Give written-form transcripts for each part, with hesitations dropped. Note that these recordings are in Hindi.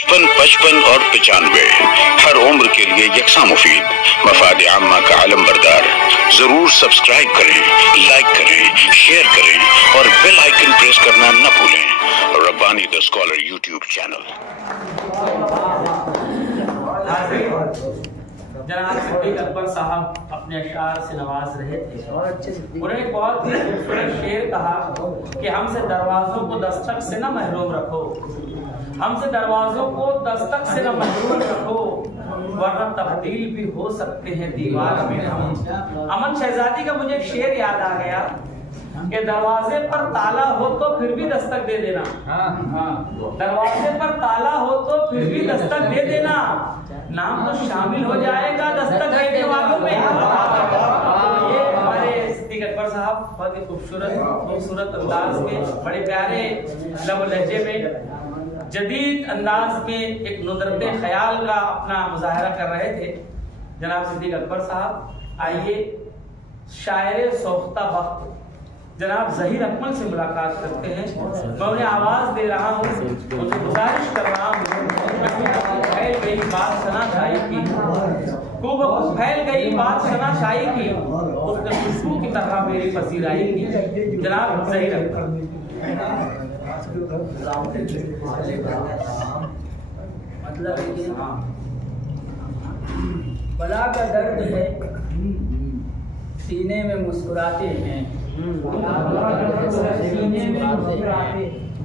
55 और 95 हर उम्र के लिए यकसा मुफीद, मफाद आम्मा का आलम बरदार। जरूर सब्सक्राइब करें, लाइक करें, शेयर करें और बेल आइकन प्रेस करना न भूलें। Rabbani the scholar YouTube channel. जनाब सिद्दीक अकबर साहब अपने अशार से नवाज रहे थे। उन्होंने एक बहुत ही खूबसूरत शेर कहा कि हमसे दरवाजों को दस्तक से न महरूम रखो, हमसे दरवाजों को दस्तक से न महरूम रखो, वरना तब्दील भी हो सकते हैं दीवार में हम। अमन शहजादी का मुझे एक शेर याद आ गया कि दरवाजे पर ताला हो तो फिर भी दस्तक दे देना। दरवाजे पर ताला हो तो फिर भी दस्तक दे देना, नाम तो शामिल हो जाएगा दस्तक देने वालों में। ये हमारे सिद्दीक अकबर साहब बहुत ही खूबसूरत अंदाज में, बड़े प्यारे लब लहजे में, जदीद अंदाज में एक नुदरत ख्याल का अपना मुजाहरा कर रहे थे जनाब सिद्दीक अकबर साहब। आइए शायर सोख्ता वक्त जनाब ज़हीर अकमल से मुलाकात करते हैं। मैं उन्हें आवाज दे रहा हूँ, उनसे गुजारिश कर रहा हूँ फैल गई बात शनाशाई की, खूब फैल गई बात शनाशाई की, उसने खुशबू की तरह मेरी पसीराई की। जनाब ज़हीर अकमल। मतलब बला का दर्द है सीने में मुस्कुराते हैं,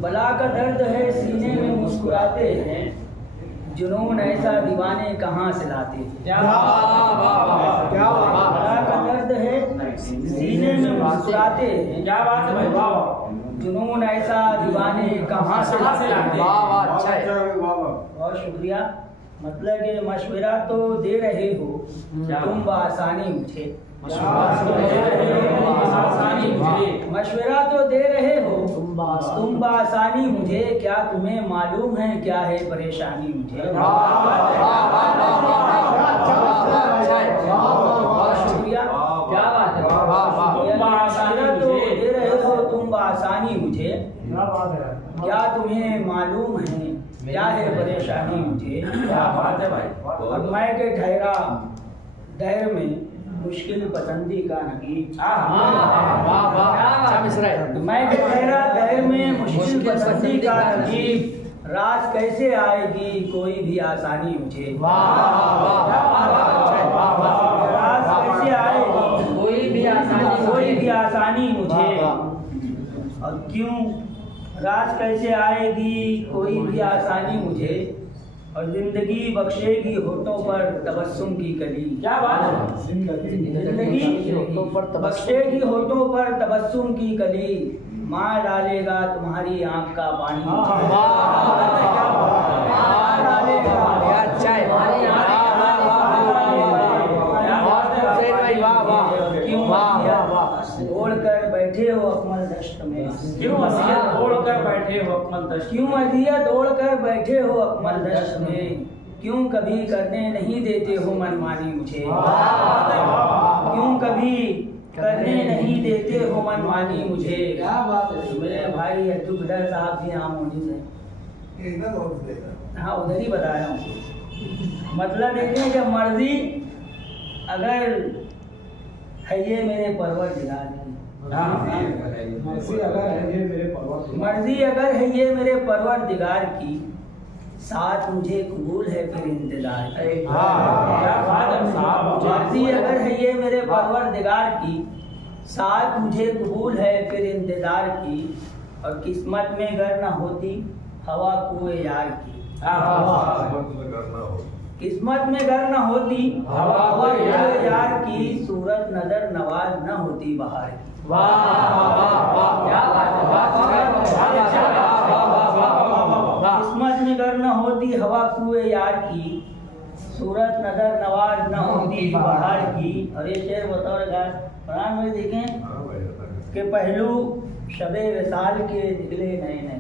बला का दर्द है सीने में मुस्कुराते हैं, जुनून ऐसा दीवाने कहाँ से लाते हैं। बला का दर्द है सीने में मुस्कुराते हैं, क्या बात है भाई, वाह। जुनून ऐसा दीवाने कहाँ से लाते हैं। बहुत शुक्रिया। मतलब कि मशवरा तो दे रहे हो तुम बआसानी मुझे, मशवरा तो दे रहे हो तुम बआसानी मुझे, क्या तुम्हें मालूम है क्या है परेशानी मुझे। शुक्रिया, क्या बात है। मशवरा तो दे रहे हो तुम बआसानी मुझे, क्या तुम्हें मालूम है क्या है परेशानी मुझे। क्या बात है भाई। और मैं के ठहरा दहर में मुश्किल पसंदी का नगीब, मैं के ठहरा दहर में मुश्किल पसंदी का नगीब, रात कैसे आएगी कोई भी आसानी मुझे। रात कैसे आएगी कोई भी आसानी मुझे, और क्यों रात कैसे आएगी कोई भी आसानी मुझे, और जिंदगी बख्शेगी होठों पर तबस्सुम की कली। क्या बात है। जिंदगी बख्शेगी होठों पर तबस्सुम की कली, मार डालेगा तुम्हारी आंख का पानी। ओढ़ कर बैठे हो अकमल दश्त में, क्यों असियत ओढ़ कर बैठे हो अकमल दश्त, क्यों अजियत ओढ़ कर बैठे हो अकमल दश्त में, क्यों कभी करने नहीं देते हो मनमानी मुझे। क्यों कभी करने नहीं देते हो मनमानी मुझे। क्या बात है। मेरे भाई अब्दुल साहब भी यहाँ मौजूद है। हाँ, उधर ही बता रहा हूँ। मतलब देखें जब मर्जी अगर है ये मेरे परवरदिगार की, मर्जी अगर है ये मेरे परवरदिगार की, साथ मुझे कबूल है फिर इंतजार। मर्जी अगर है ये मेरे परवरदिगार की, साथ मुझे कबूल है फिर इंतजार की, और किस्मत में गर न होती हवा कुए यार की। किस्मत में गर न होती हवा कुए यार की, सूरत नजर नवाज न होती बहार की। किस्मत में गर न होती हवा कुए यार की, सूरत नजर नवाज न होती बहार की। और ये शेर बतौर कुरान में देखें कि पहलू शबे विसाल के निकले नए नए,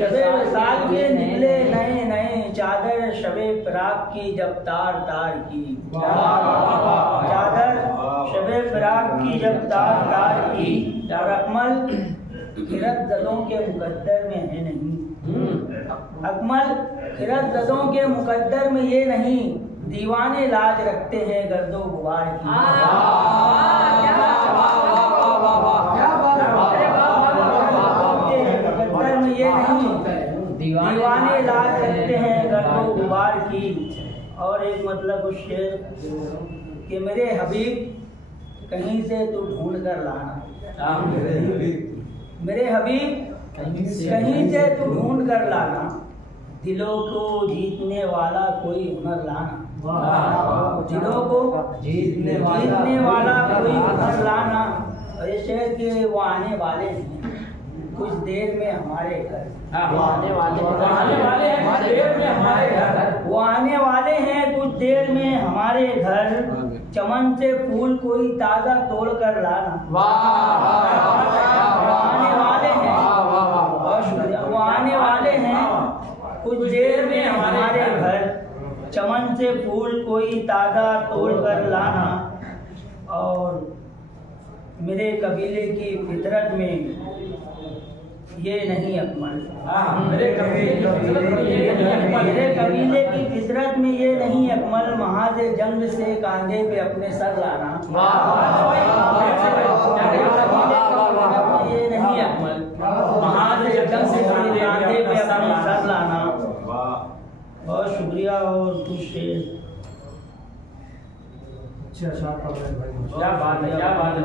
शबे विसाल के निकले नए नए, चादर शबे फिराक की जब तार तार की। चादर शबे फिराक की जब तार तार की। और अकमल किरत दलों के मुकद्दर में है अकमल खिरत जदों के मुकद्दर में ये नहीं, दीवाने लाज रखते हैं गर्दो गुबार की। मुकद्दर में ये नहीं, दीवाने लाज रखते हैं गर्दो गुबार की। और एक मतलब उस शेर कि मेरे हबीब कहीं से तू ढूंढ कर लाना, मेरे हबीब कहीं से तू ढूंढ कर लाना, दिलों को जीतने वाला कोई हुनर लाना, दिलों को जीतने वाला कोई हुनर लाना। और ये शेर के वो आने वाले हैं कुछ देर में हमारे घर, वो आने वाले हैं कुछ देर में हमारे घर, चमन से फूल कोई ताजा तोड़ कर लाना। आने वाले हैं, बहुत शुक्रिया, वो आने वाले हैं कुछ देर में हमारे घर, चमन से फूल कोई ताजा तोड़ कर लाना। और मेरे कबीले की फितरत में ये नहीं अकमल, मेरे कबीले की फितरत में ये नहीं अकमल, महाज जंग से कांधे पे अपने सर लाना। ये नहीं अकमल, महाज जंग से कांधे पे अपने सर लाना। बहुत शुक्रिया। और कुछ क्या बात है, क्या बात है।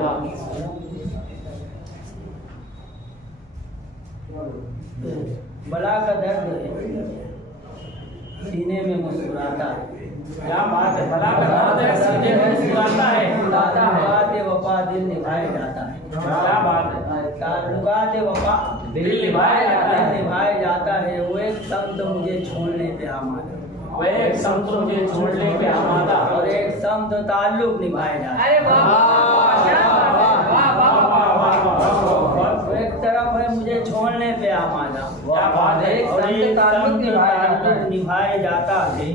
बला का दर्द है सीने में मुस्कुराता है, क्या बात है। बला का दर्द है सीने में मुस्कुराता है, ताल्लुकात वफा दिल निभाए जाता है, क्या बात है। ताल्लुकात वफा दिल निभाए जाता है। वो एक समत मुझे छोड़ने पे आमादा, वो एक समत मुझे छोड़ने पे आमादा, और एक समत ताल्लुक निभाए जाता है। अरे एक तरफ है मुझे छोड़ने पे आमादा, और एक ताल्लुक निभाया जाता है।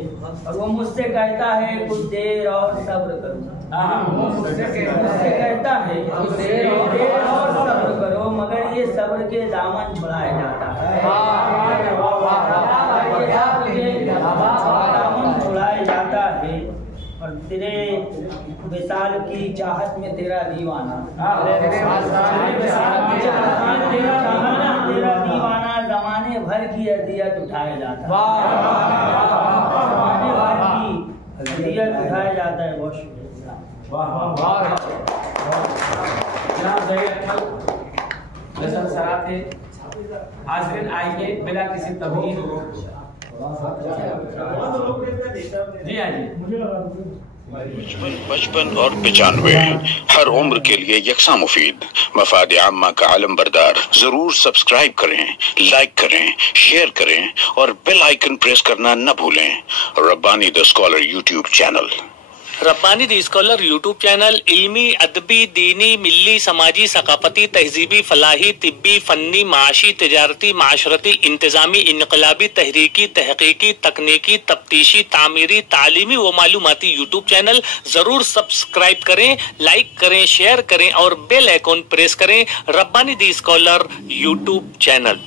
और वो मुझसे कहता है कुछ देर और सब्र करो, मुझसे कहता है कुछ देर और सब्र करो, मगर ये सब्र के दामन छुड़ाया जाता है, दामन छुड़ाया जाता है। और तेरे विशाल की चाहत में तेरा दीवाना, तेरा दीवाना जमाने भर की अजियत उठाया जाता है, जमाने भर की अजियत उठाया जाता है। बहुत शुक्रिया। हाज़रीन आइए बिला किसी तबीर। जी हाँ जी। 55 और 95 हर उम्र के लिए यकसा मुफीद, मफाद आम्मा का आलम बरदार। जरूर सब्सक्राइब करें, लाइक करें, शेयर करें और बेल आइकन प्रेस करना न भूलें। Rabbani the scholar YouTube channel. Rabbani the scholar YouTube channel इल्मी, अदबी, दीनी, मिल्ली, समाजी, सकाफती, तहजीबी, फलाही, तिब्बी, फन्नी, माशी, तिजारती, माशरती, इंतजामी, इनकलाबी, तहरीकी, तहकीकी, तकनीकी, तफ्तीशी, तामीरी, तालीमी व मालूमाती यूट्यूब चैनल। जरूर सब्सक्राइब करें, लाइक करें, शेयर करें और बेल आइकन प्रेस करें। Rabbani the scholar YouTube channel.